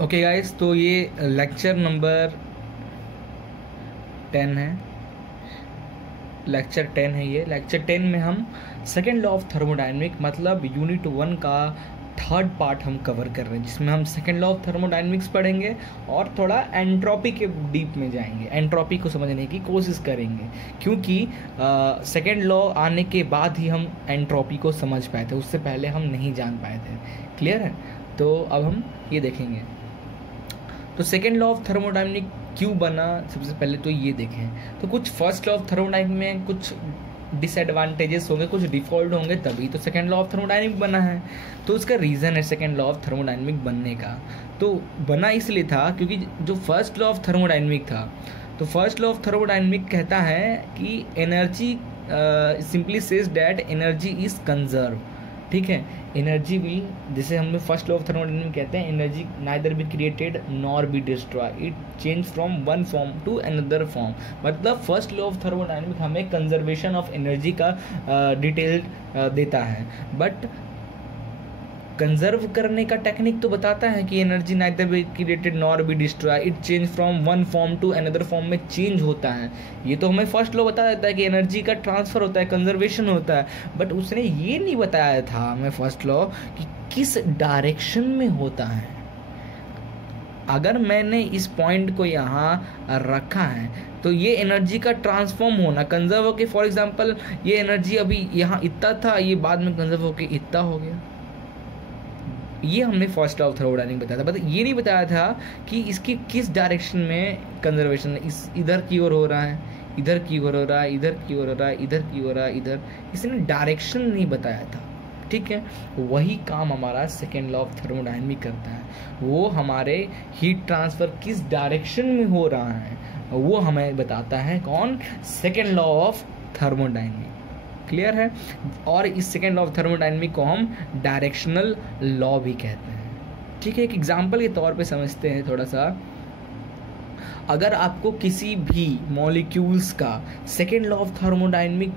Okay guys, तो ये lecture number 10 है। लेक्चर 10 है ये। लेक्चर 10 में हम सेकेंड लॉ ऑफ थर्मोडाइनमिक मतलब यूनिट 1 का थर्ड पार्ट हम कवर कर रहे हैं, जिसमें हम सेकेंड लॉ ऑफ थर्मोडाइनमिक्स पढ़ेंगे और थोड़ा एंट्रोपी के डीप में जाएंगे, एंट्रोपी को समझने की कोशिश करेंगे, क्योंकि सेकेंड लॉ आने के बाद ही हम एंट्रोपी को समझ पाए थे, उससे पहले हम नहीं जान पाए थे। क्लियर है? तो अब हम ये देखेंगे। तो सेकेंड लॉ ऑफ थर्मोडाइनमिक क्यों बना, सबसे पहले तो ये देखें। तो कुछ फर्स्ट लॉ ऑफ थर्मोडाइनमिक में कुछ डिसएडवांटेजेस होंगे, कुछ डिफॉल्ट होंगे, तभी तो सेकेंड लॉ ऑफ थर्मोडाइनमिक बना है। तो उसका रीज़न है सेकेंड लॉ ऑफ थर्मोडाइनमिक बनने का। तो बना इसलिए था क्योंकि जो फर्स्ट लॉ ऑफ थर्मोडाइनमिक था, तो फर्स्ट लॉ ऑफ थर्मोडाइनमिक कहता है कि energy simply says that energy is conserve. ठीक है, एनर्जी विल, जैसे हम फर्स्ट लॉ ऑफ थर्मोडाइनमिक्स कहते हैं, energy neither be created nor be destroy, it change from one form to another form. मतलब फर्स्ट लॉ ऑफ थर्मोडाइनमिक्स हमें conservation of energy का detail देता है, बट कंजर्व करने का टेक्निक तो बताता है कि energy neither be created nor be destroy, it change from one form to another form में चेंज होता है। ये तो हमें फर्स्ट लॉ बता देता है कि एनर्जी का ट्रांसफर होता है, कंजर्वेशन होता है, बट उसने ये नहीं बताया था हमें फर्स्ट लॉ कि किस डायरेक्शन में होता है। अगर मैंने इस पॉइंट को यहाँ रखा है तो ये एनर्जी का ट्रांसफॉर्म होना, कंजर्व होके, फॉर एग्जांपल ये एनर्जी अभी यहाँ इतना था, ये बाद में कंजर्व होके इतना हो गया, ये हमने फर्स्ट लॉ ऑफ थर्मोडायनामिक्स बताया था। बट ये नहीं बताया था कि इसकी किस डायरेक्शन में कंजर्वेशन, इस इधर की ओर हो रहा है, इधर की ओर हो रहा है, इधर की ओर हो रहा है, इधर की ओर हो रहा है, इधर, इसने डायरेक्शन नहीं बताया था। ठीक है, वही काम हमारा सेकेंड लॉ ऑफ थर्मोडायनामिक्स करता है। वो हमारे हीट ट्रांसफर किस डायरेक्शन में हो रहा है वो हमें बताता है। कौन? Second law of thermodynamics. Clear है? और इस सेकेंड लॉ ऑफ थर्मोडायनामिक्स को हम डायरेक्शनल लॉ भी कहते हैं। ठीक है, एक एग्जांपल के तौर पे समझते हैं थोड़ा सा। अगर आपको किसी भी मॉलिक्यूल्स का सेकेंड लॉ ऑफ थर्मोडायनामिक्स,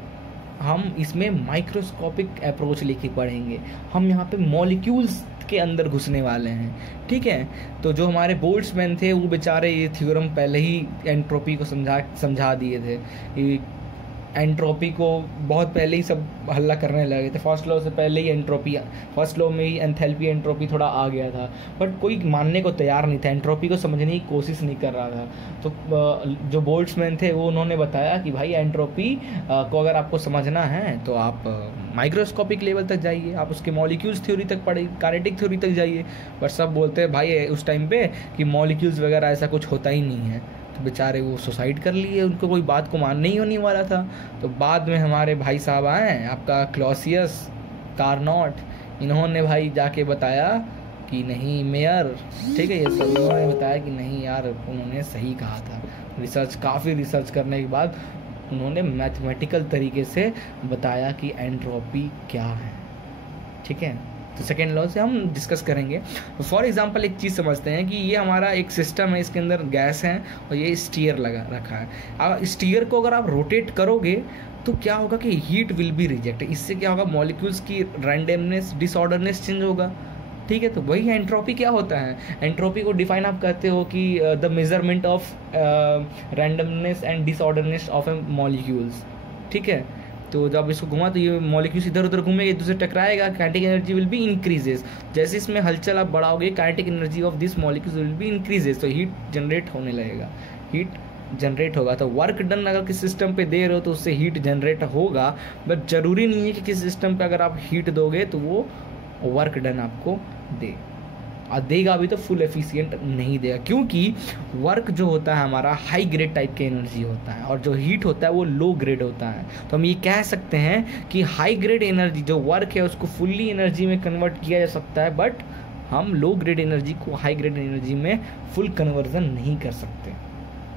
हम इसमें माइक्रोस्कोपिक अप्रोच लेके पढ़ेंगे, हम यहाँ पे मॉलिक्यूल्स के अंदर घुसने वाले हैं। ठीक है, तो जो हमारे बोल्ट्जमैन थे वो बेचारे ये थ्योरम पहले ही एंट्रोपी को समझा दिए थे। एंट्रोपी को बहुत पहले ही सब हल्ला करने लगे थे, फर्स्ट लॉ से पहले ही एंट्रोपी, फर्स्ट लॉ में ही एंथैल्पी एंट्रोपी थोड़ा आ गया था, बट कोई मानने को तैयार नहीं था, एंट्रोपी को समझने की कोशिश नहीं कर रहा था। तो जो बोल्ट्जमैन थे वो उन्होंने बताया कि भाई एंट्रोपी को अगर आपको समझना है तो आप माइक्रोस्कोपिक लेवल तक जाइए, आप उसके मॉलिक्यूल्स थ्योरी तक पढ़िए, काइनेटिक थ्योरी तक जाइए। पर सब बोलते हैं भाई उस टाइम पे कि मॉलिक्यूल्स वगैरह ऐसा कुछ होता ही नहीं है, तो बेचारे वो सुसाइड कर लिए, उनको कोई बात को मानने ही होने वाला था। तो बाद में हमारे भाई साहब आए, आपका क्लॉसियस, कार्नोट, इन्होंने भाई जाके बताया कि नहीं मेयर, ठीक है, ये सब इन्होंने बताया कि नहीं यार, उन्होंने सही कहा था। रिसर्च, काफ़ी रिसर्च करने के बाद उन्होंने मैथमेटिकल तरीके से बताया कि एंट्रोपी क्या है। ठीक है, तो सेकेंड लॉ से हम डिस्कस करेंगे। फॉर एग्जांपल एक चीज़ समझते हैं कि ये हमारा एक सिस्टम है, इसके अंदर गैस है और ये स्टीयर लगा रखा है। अब स्टीयर को अगर आप रोटेट करोगे तो क्या होगा कि हीट विल बी रिजेक्ट। इससे क्या होगा? मॉलिक्यूल्स की रैंडमनेस, डिसऑर्डरनेस चेंज होगा। ठीक है, तो वही एंट्रोपी क्या होता है? एंट्रोपी को डिफाइन आप कहते हो कि the measurement of randomness and disorderness of A molecules. ठीक है, तो जब इसको घुमा तो ये मॉलिक्यूल्स इधर उधर घूमेंगे, एक दूसरे टकराएगा, kinetic energy will be increases. जैसे इसमें हलचल आप बढ़ाओगे, kinetic energy of this molecules will be increases, तो हीट जनरेट होने लगेगा, हीट जनरेट होगा। तो वर्क डन अगर किस सिस्टम पे दे रहे हो तो उससे हीट जनरेट होगा, बट जरूरी नहीं है कि किस सिस्टम पे अगर आप हीट दोगे तो वो वर्क डन आपको दे, और देगा भी तो फुल एफिशिएंट नहीं देगा, क्योंकि वर्क जो होता है हमारा हाई ग्रेड टाइप के एनर्जी होता है और जो हीट होता है वो लो ग्रेड होता है। तो हम ये कह सकते हैं कि हाई ग्रेड एनर्जी जो वर्क है उसको फुल्ली एनर्जी में कन्वर्ट किया जा सकता है, बट हम लो ग्रेड एनर्जी को हाई ग्रेड एनर्जी में फुल कन्वर्जन नहीं कर सकते।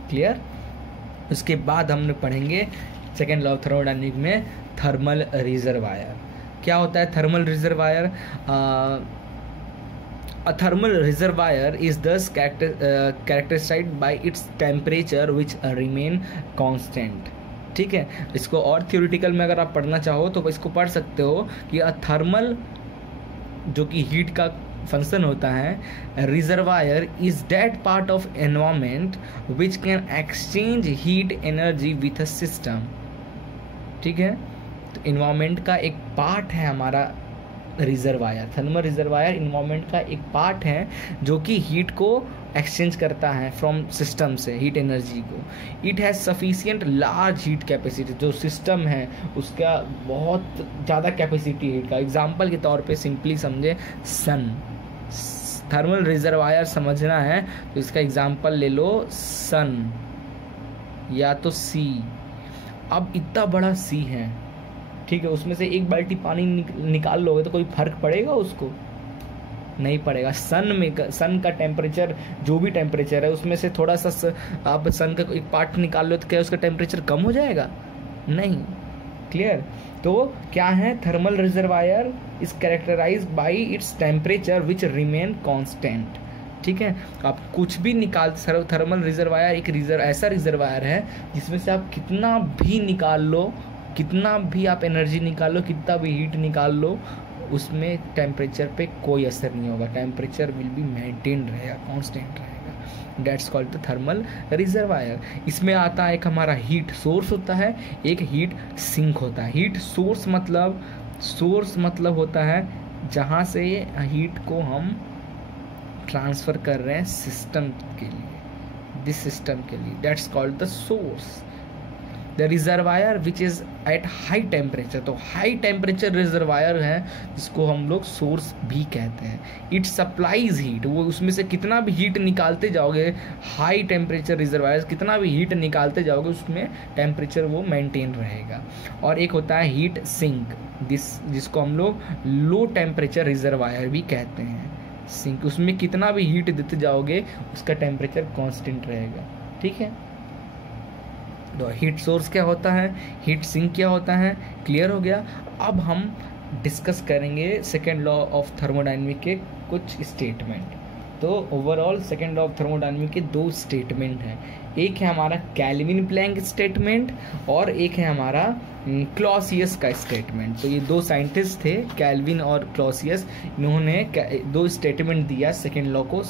क्लियर? उसके बाद हमने पढ़ेंगे सेकेंड लॉ ऑफ थर्मोडायनामिक्स में थर्मल रिजर्वायर। क्या होता है thermal reservoir? A thermal reservoir is thus characterized by its temperature which remain constant। ठीक है, इसको और थ्योरेटिकल में अगर आप पढ़ना चाहो तो इसको पढ़ सकते हो कि थर्मल जो कि हीट का फंक्शन होता है reservoir is that part of environment which can exchange heat energy with a system. ठीक है, तो इन्वायरमेंट का एक पार्ट है हमारा रिजर्वायर। थर्मल रिजर्वायर इन्वायरमेंट का एक पार्ट है जो कि हीट को एक्सचेंज करता है फ्रॉम सिस्टम से, हीट एनर्जी को। It has sufficient large heat capacity, जो सिस्टम है उसका बहुत ज़्यादा कैपेसिटी हीट का। एग्जांपल के तौर पे सिंपली समझे सन, थर्मल रिजर्वायर समझना है तो इसका एग्जांपल ले लो सन या तो सी। अब इतना बड़ा सी है, ठीक है, उसमें से एक बाल्टी पानी निकाल लोगे तो कोई फर्क पड़ेगा उसको? नहीं पड़ेगा। सन का टेम्परेचर जो भी टेम्परेचर है उसमें से थोड़ा सा आप सन का एक पार्ट निकाल लो तो क्या उसका टेम्परेचर कम हो जाएगा? नहीं। क्लियर? तो क्या है, thermal reservoir is characterise by its temperature which remain constant. ठीक है, आप कुछ भी निकाल, थर्मल रिजर्वायर एक ऐसा रिजर्वायर है जिसमें से आप कितना भी निकाल लो, कितना भी आप एनर्जी निकाल लो, कितना भी हीट निकाल लो, उसमें टेम्परेचर पे कोई असर नहीं होगा। टेम्परेचर विल बी मेंटेन रहेगा, कांस्टेंट रहेगा। That's called the thermal reservoir. इसमें आता है एक हमारा हीट सोर्स होता है, एक हीट सिंक होता है। हीट सोर्स मतलब होता है जहाँ से हीट को हम ट्रांसफ़र कर रहे हैं सिस्टम के लिए, दिस सिस्टम के लिए। That's called the source. The reservoir which is eight high temperature, तो हाई टेम्परेचर रिजर्वायर है जिसको हम लोग सोर्स भी कहते हैं। इट सप्लाइज हीट, वो उसमें से कितना भी हीट निकालते जाओगे, हाई टेम्परेचर रिजर्वायर कितना भी हीट निकालते जाओगे उसमें टेम्परेचर वो मेंटेन रहेगा। और एक होता है हीट सिंक, जिसको हम लोग लो टेम्परेचर रिजर्वायर भी कहते हैं। सिंक, उसमें कितना भी हीट देते जाओगे उसका टेम्परेचर कांस्टेंट रहेगा। ठीक है, तो हीट सोर्स क्या होता है, हीट सिंक क्या होता है, क्लियर हो गया। अब हम डिस्कस करेंगे सेकेंड लॉ ऑफ थर्मोडायनेमिक के कुछ स्टेटमेंट। तो overall second law of thermodynamic के दो स्टेटमेंट हैं, एक है हमारा कैल्विन प्लैंक स्टेटमेंट और एक है हमारा क्लॉसियस का स्टेटमेंट। तो ये दो साइंटिस्ट थे, कैल्विन और क्लॉसियस, इन्होंने दो स्टेटमेंट दिया सेकेंड लॉ को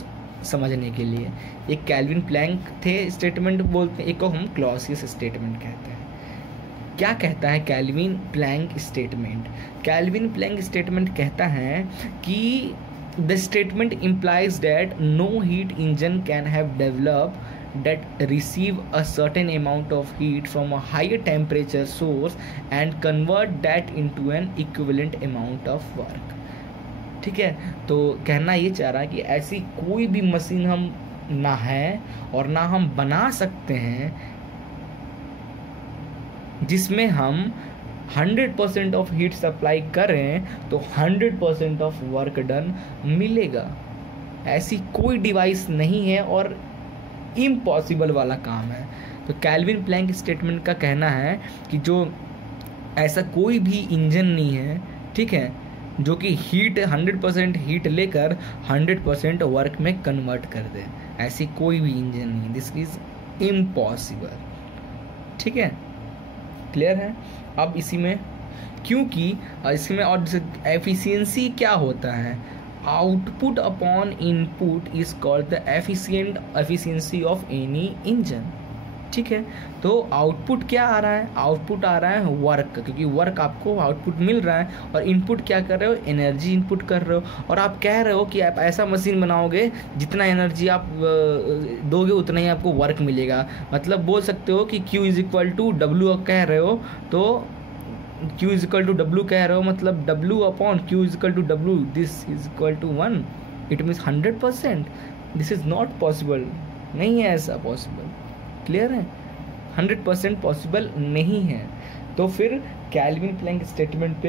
समझने के लिए। एक कैल्विन प्लैंक थे स्टेटमेंट बोलते हैं, एक को हम क्लॉसियस स्टेटमेंट कहते हैं। क्या कहता है Kelvin Planck statement? Kelvin Planck statement कहता है कि the statement implies that no heat engine can have developed that receive a certain amount of heat from a higher temperature source and convert that into an equivalent amount of work। ठीक है, तो कहना ये चाह रहा है कि ऐसी कोई भी मशीन हम ना है और ना हम बना सकते हैं जिसमें हम 100% ऑफ हीट सप्लाई करें तो 100% ऑफ वर्क डन मिलेगा। ऐसी कोई डिवाइस नहीं है और इम्पॉसिबल वाला काम है। तो कैल्विन प्लैंक स्टेटमेंट का कहना है कि जो ऐसा कोई भी इंजन नहीं है, ठीक है, जो कि हीट 100% हीट लेकर 100% वर्क में कन्वर्ट कर दे, ऐसी कोई भी इंजन नहीं, दिस इज इम्पॉसिबल। ठीक है, क्लियर है? अब इसी में क्योंकि इसमें और एफिशिएंसी क्या होता है, output upon input is called the efficiency of any engine. ठीक है, तो आउटपुट क्या आ रहा है, आउटपुट आ रहा है वर्क, क्योंकि वर्क आपको आउटपुट मिल रहा है, और इनपुट क्या कर रहे हो, एनर्जी इनपुट कर रहे हो। और आप कह रहे हो कि आप ऐसा मशीन बनाओगे जितना एनर्जी आप दोगे उतना ही आपको वर्क मिलेगा। मतलब बोल सकते हो कि Q is equal to W कह रहे हो, तो Q is equal to W कह रहे हो, मतलब W upon Q is equal to W, this is equal to 1, it means 100%। This is not possible, नहीं है ऐसा पॉसिबल। क्लियर है? 100% पॉसिबल नहीं है। तो फिर कैल्विन प्लैंक स्टेटमेंट पे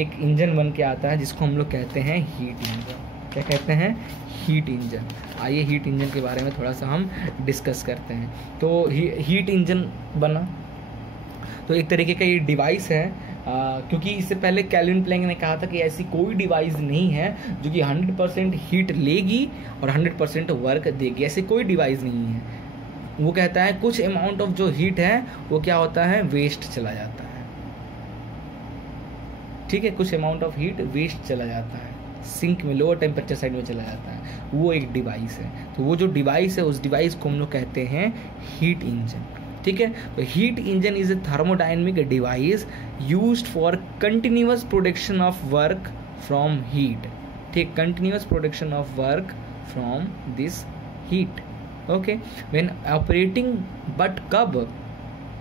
एक इंजन बन के आता है जिसको हम लोग कहते हैं हीट इंजन। क्या कहते हैं? Heat engine. आइए हीट इंजन के बारे में थोड़ा सा हम डिस्कस करते हैं। तो हीट इंजन बना तो एक तरीके का ये डिवाइस है, क्योंकि इससे पहले कैल्विन प्लैंक ने कहा था कि ऐसी कोई डिवाइस नहीं है जो कि 100% हीट लेगी और 100% वर्क देगी, ऐसी कोई डिवाइस नहीं है। वो कहता है कुछ अमाउंट ऑफ जो हीट है वो क्या होता है, वेस्ट चला जाता है। ठीक है, कुछ अमाउंट ऑफ हीट वेस्ट चला जाता है। सिंक में, लोअर टेम्परेचर साइड में चला जाता है, वो एक डिवाइस है। तो वो जो डिवाइस है, उस डिवाइस को हम लोग कहते हैं हीट इंजन। ठीक है, तो heat engine is a thermodynamic device used for continuous production of work from heat. ठीक, continuous production of work from this heat. Okay, when operating, but कब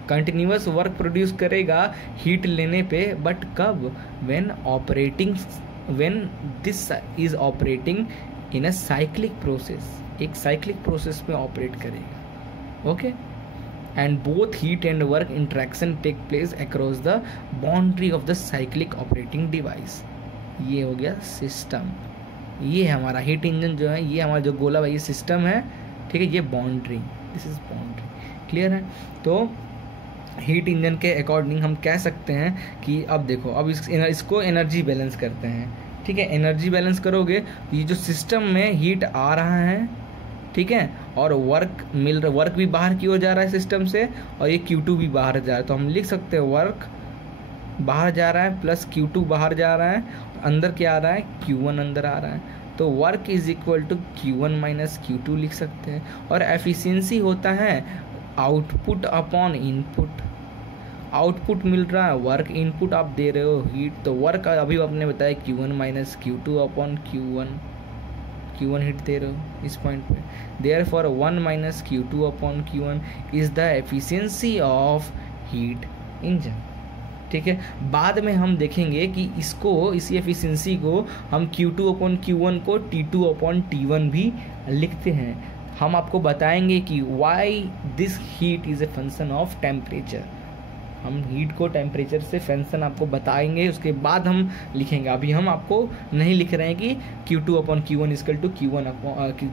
कंटिन्यूअस वर्क प्रोड्यूस करेगा हीट लेने पे, but कब, when operating, when this is operating in a cyclic process, एक cyclic process में operate करेगा। Okay, and both heat and work interaction take place across the boundary of the cyclic operating device. ये हो गया system, ये है हमारा heat engine जो है, ये हमारा जो गोला भाई ये सिस्टम है। ठीक है, ये boundary, this is boundary. Clear है? तो हीट इंजन के अकॉर्डिंग हम कह सकते हैं कि अब देखो, अब इसको एनर्जी बैलेंस करते हैं। ठीक है, एनर्जी बैलेंस करोगे, ये जो सिस्टम में हीट आ रहा है, ठीक है, और वर्क भी बाहर की ओर जा रहा है सिस्टम से, और ये Q2 भी बाहर जा रहा है। तो हम लिख सकते हैं वर्क बाहर जा रहा है प्लस Q2 बाहर जा रहा है, अंदर क्या आ रहा है, Q1 अंदर आ रहा है। तो work is equal to Q1 minus Q2 लिख सकते हैं। और एफिशिएंसी होता है आउटपुट अपॉन इनपुट। आउटपुट मिल रहा है, वर्क इनपुट आप दे रहे हो हीट, तो वर्क अभी आपने बताया Q1 minus Q2 upon Q1 heat दे रहे हो इस पॉइंट पे। Therefore 1 minus Q2 upon Q1 is the efficiency of heat engine. ठीक है, बाद में हम देखेंगे कि इसी एफिशिएंसी को हम Q2 अपॉन Q1 को T2 अपॉन T1 भी लिखते हैं। हम आपको बताएंगे कि why this heat is a function of temperature. हम हीट को टेम्परेचर से फंक्शन आपको बताएंगे, उसके बाद हम लिखेंगे। अभी हम आपको नहीं लिख रहे हैं कि Q2 upon Q1 equal to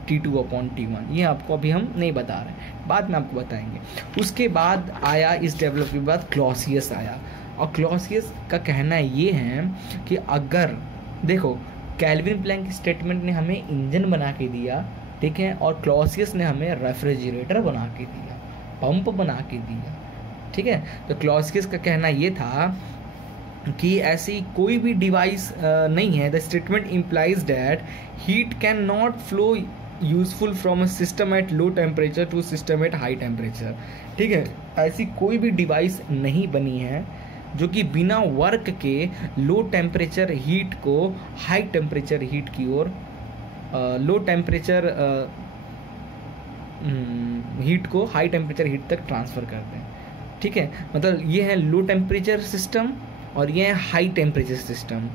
T2 upon T1, ये आपको अभी हम नहीं बता रहे हैं, बाद में आपको बताएंगे। उसके बाद आया, इस डेवलप के बाद क्लॉसियस आया, और क्लॉसियस का कहना ये है कि अगर देखो, कैल्विन प्लैंक स्टेटमेंट ने हमें इंजन बना के दिया, ठीक है, और क्लॉसियस ने हमें रेफ्रिजरेटर बना के दिया, पंप बना के दिया। ठीक है, तो क्लॉसियस का कहना ये था कि ऐसी कोई भी डिवाइस नहीं है। The statement implies that heat can not flow useful from a system at low temperature to system at high temperature. ठीक है, ऐसी कोई भी डिवाइस नहीं बनी है जो कि बिना वर्क के लो टेम्परेचर हीट को हाई टेम्परेचर हीट की ओर, लो टेम्परेचर हीट को हाई टेम्परेचर हीट तक ट्रांसफ़र करते हैं। ठीक है, मतलब ये है लो टेम्परेचर सिस्टम और ये है हाई टेम्परेचर सिस्टम।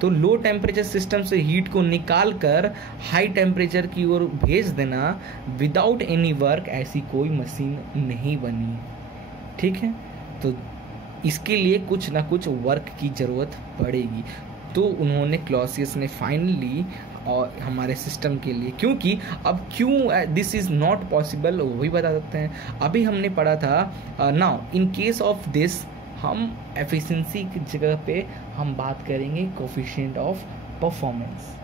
तो लो टेम्परेचर सिस्टम से हीट को निकाल कर हाई टेम्परेचर की ओर भेज देना विदाउट एनी वर्क, ऐसी कोई मशीन नहीं बनी। ठीक है, तो इसके लिए कुछ ना कुछ वर्क की ज़रूरत पड़ेगी। तो उन्होंने क्लॉसियस ने फाइनली और हमारे सिस्टम के लिए, क्योंकि अब क्यों दिस इज़ नॉट पॉसिबल वो भी बता सकते हैं। अभी हमने पढ़ा था now in case of this, हम एफिशिएंसी की जगह पे हम बात करेंगे कोफिशिएंट ऑफ परफॉर्मेंस।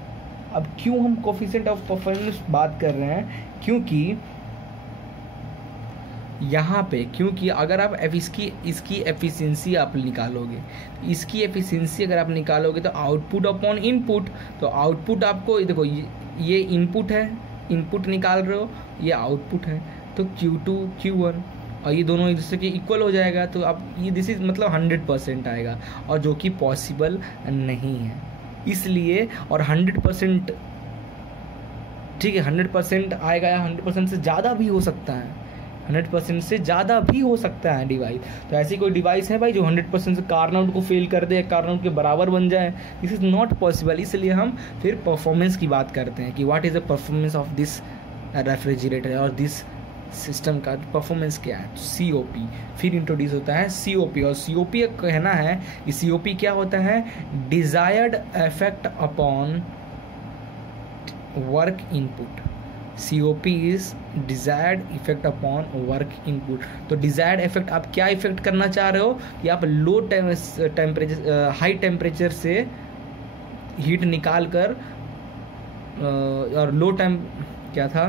अब क्यों हम कोफिशिएंट ऑफ परफॉर्मेंस बात कर रहे हैं, क्योंकि यहाँ पे, क्योंकि अगर आप इसकी एफिशिएंसी आप निकालोगे, इसकी एफिशिएंसी अगर आप निकालोगे तो आउटपुट अपॉन इनपुट, तो आउटपुट आपको देखो, ये इनपुट है, इनपुट निकाल रहे हो, ये आउटपुट है, तो Q2 Q1 और ये दोनों एक दूसरे के इक्वल हो जाएगा। तो अब ये दिस इज मतलब 100% आएगा, और जो कि पॉसिबल नहीं है। इसलिए और 100%, ठीक है, 100% आएगा या 100% से ज़्यादा भी हो सकता है, 100% से ज़्यादा भी हो सकता है डिवाइस। तो ऐसी कोई डिवाइस है भाई जो 100% से कार्नआउट को फेल कर दे, कार्नआउट के बराबर बन जाए? This is not possible. इसलिए हम फिर परफॉर्मेंस की बात करते हैं कि what is the performance of this refrigerator और दिस सिस्टम का परफॉर्मेंस क्या है। COP फिर इंट्रोड्यूस होता है COP, और COP का कहना है कि COP क्या होता है, desired effect upon work input. COP is desired effect upon work input. तो डिज़ायर्ड इफेक्ट, आप क्या इफेक्ट करना चाह रहे हो कि आप लो टेम्परेचर हाई टेम्परेचर से हीट निकाल कर और लो टाइम क्या था,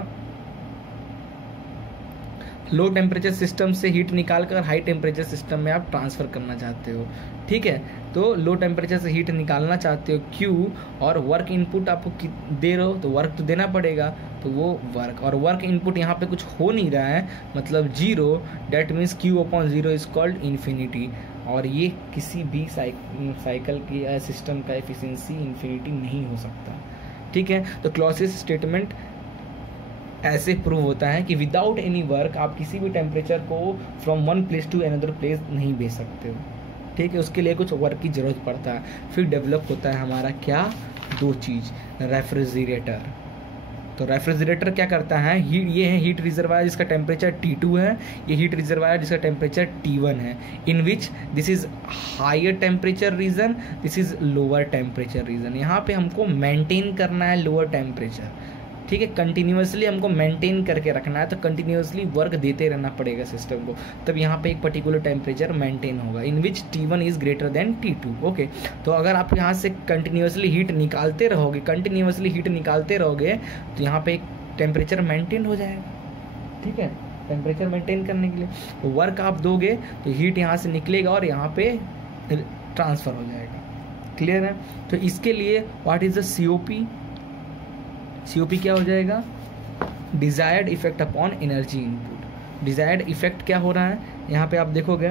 लो टेम्परेचर सिस्टम से हीट निकाल कर हाई टेम्परेचर सिस्टम में आप ट्रांसफ़र करना चाहते हो, ठीक है। तो लो टेम्परेचर से हीट निकालना चाहते हो Q, और वर्क इनपुट आपको दे रहे हो तो वर्क तो देना पड़ेगा, तो वो वर्क, और वर्क इनपुट यहाँ पे कुछ हो नहीं रहा है, मतलब 0, that means Q/0 is called infinity. और ये किसी भी साइकिल की या सिस्टम का एफिशिएंसी इन्फिनिटी नहीं हो सकता, ठीक है। तो क्लॉसियस स्टेटमेंट ऐसे प्रूव होता है कि विदाउट एनी वर्क आप किसी भी टेम्परेचर को from one place to another place नहीं भेज सकते हो, ठीक है। उसके लिए कुछ वर्क की ज़रूरत पड़ता है। फिर डेवलप होता है हमारा क्या, दो चीज़, रेफ्रिजरेटर। तो रेफ्रिजरेटर क्या करता है, ये है हीट रिजर्वायर जिसका टेम्परेचर T2 है, ये हीट रिजर्वायर जिसका टेम्परेचर T1 है, in which this is higher temperature region, this is lower temperature region. यहाँ पे हमको मेंटेन करना है लोअर टेम्परेचर, ठीक है, कंटिन्यूसली हमको मेंटेन करके रखना है, तो कंटिन्यूसली वर्क देते रहना पड़ेगा सिस्टम को, तब यहाँ पे एक पर्टिकुलर टेम्परेचर मेंटेन होगा, इन विच T1 is greater then T2, okay. तो अगर आप यहाँ से कंटिन्यूसली हीट निकालते रहोगे तो यहाँ पे एक टेम्परेचर मेंटेन हो जाएगा, ठीक है। टेम्परेचर मेंटेन करने के लिए तो वर्क आप दोगे तो हीट यहाँ से निकलेगा और यहाँ पे ट्रांसफ़र हो जाएगा, क्लियर है। तो इसके लिए व्हाट इज द COP क्या हो जाएगा, desired effect upon energy input. Desired effect क्या हो रहा है यहाँ पे आप देखोगे,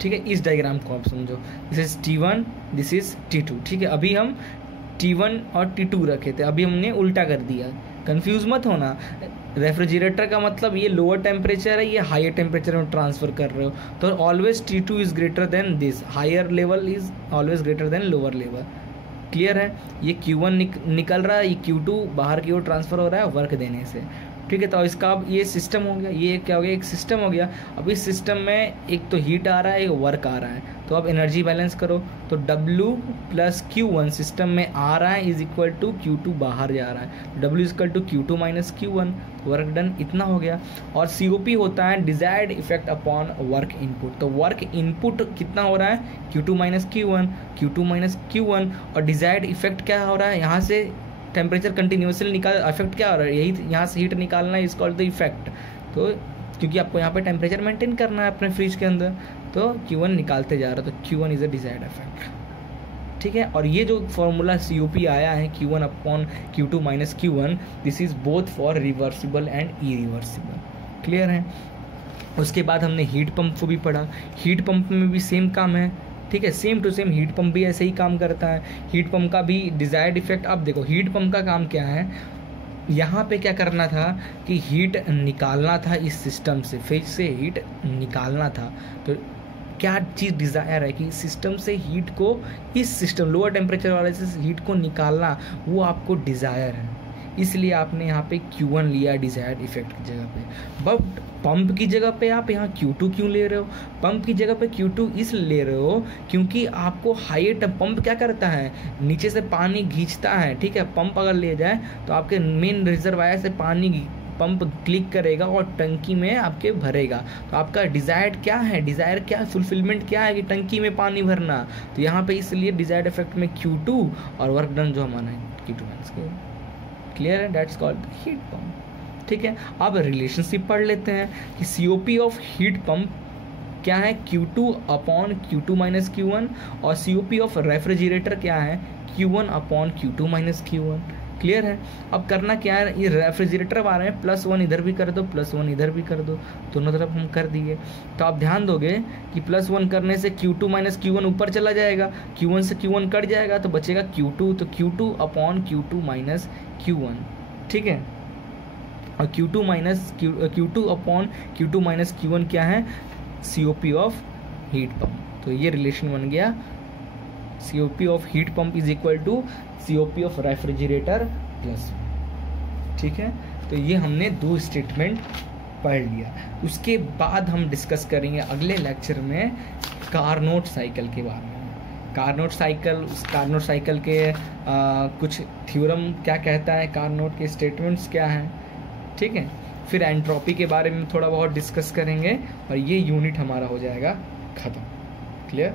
ठीक है। इस डायग्राम को आप समझो, this is T1, this is T2, ठीक है। अभी हम T1 और T2 रखे थे, अभी हमने उल्टा कर दिया, कंफ्यूज मत होना। रेफ्रिजरेटर का मतलब ये लोअर टेम्परेचर है, ये हायर टेम्परेचर में ट्रांसफर कर रहे हो, तो always T2 is greater than this, higher level is always greater than lower level, clear है। ये Q1 निकल रहा है, ये Q2 बाहर की ओर ट्रांसफ़र हो रहा है वर्क देने से, ठीक है। तो इसका अब ये सिस्टम हो गया, ये क्या हो गया, एक सिस्टम हो गया। अब इस सिस्टम में एक तो हीट आ रहा है, एक वर्क आ रहा है, तो अब एनर्जी बैलेंस करो, तो W + Q1 सिस्टम में आ रहा है इज इक्वल टू Q2 बाहर जा रहा है, W is equal to Q2 - Q1, work done, इतना हो गया। और COP होता है desired effect upon work input. तो वर्क इनपुट कितना हो रहा है, Q2 - Q1, और डिजायर्ड इफेक्ट क्या हो रहा है, यहाँ से टेम्परेचर कंटिन्यूसली निकाल, इफेक्ट क्या हो रहा है, यही यहाँ से हीट निकालना इज कॉल्ड द इफेक्ट। तो क्योंकि आपको यहाँ पे टेम्परेचर मेंटेन करना है अपने फ्रिज के अंदर, तो Q1 निकालते जा रहा है, तो Q1 is a desired effect, ठीक है। और ये जो फॉर्मूला COP आया है Q1/Q2 - Q1, this is both for reversible and irreversible, clear है। उसके बाद हमने हीट पंप को भी पढ़ा, हीट पंप में भी सेम काम है, ठीक है, same to same heat pump भी ऐसे ही काम करता है। हीट पंप का भी डिजायर्ड इफेक्ट, अब देखो हीट पंप का काम क्या है, यहाँ पे क्या करना था कि हीट निकालना था इस सिस्टम से, फ्रिज से हीट निकालना था। तो क्या चीज़ डिज़ायर है कि सिस्टम से हीट को, इस सिस्टम लोअर टेम्परेचर वाले से हीट को निकालना, वो आपको डिज़ायर है, इसलिए आपने यहाँ पे Q1 लिया डिजायर्ड इफेक्ट की जगह पे। बट पंप की जगह पे आप यहाँ Q2 क्यों ले रहे हो, पंप की जगह पे Q2 इसलिए ले रहे हो क्योंकि आपको हायर, पंप क्या करता है, नीचे से पानी खींचता है, ठीक है। पंप अगर ले जाए तो आपके मेन रिजर्वायर से पानी पंप क्लिक करेगा और टंकी में आपके भरेगा। तो आपका डिजायर्ड क्या है, डिजायर क्या, फुलफिलमेंट क्या है कि टंकी में पानी भरना। तो यहाँ पे इसलिए डिजायर्ड इफेक्ट में Q2 और वर्क डन जो हमारा है Q2 -Q1, क्लियर है, दैट्स कॉल्ड हीट पंप, ठीक है। अब रिलेशनशिप पढ़ लेते हैं कि COP ऑफ हीट पंप क्या है, Q2/Q2 - Q1, और COP ऑफ रेफ्रिजरेटर क्या है, Q1/Q2 - Q1, क्लियर है। अब करना क्या है, ये रेफ्रिजरेटर आ रहे हैं, +1 इधर भी कर दो, +1 इधर भी कर दो, दोनों तरफ हम कर दिए। तो आप ध्यान दोगे कि +1 करने से Q2 - Q1 ऊपर चला जाएगा, Q1 से Q1 कट जाएगा तो बचेगा Q2, तो Q2/Q2 - Q1, ठीक है। और Q2/Q2 - Q1 क्या है, COP ऑफ हीट पंप। तो ये रिलेशन बन गया, COP of heat pump is equal to COP of refrigerator +1, ठीक है। तो ये हमने दो स्टेटमेंट पढ़ लिया। उसके बाद हम डिस्कस करेंगे अगले लेक्चर में कार्नोट साइकिल के बारे में। कार्नोट साइकिल के कुछ थ्योरम क्या कहता है, कार्नोट के स्टेटमेंट्स क्या हैं, ठीक है। फिर एंट्रोपी के बारे में थोड़ा बहुत डिस्कस करेंगे और ये यूनिट हमारा हो जाएगा ख़त्म, क्लियर।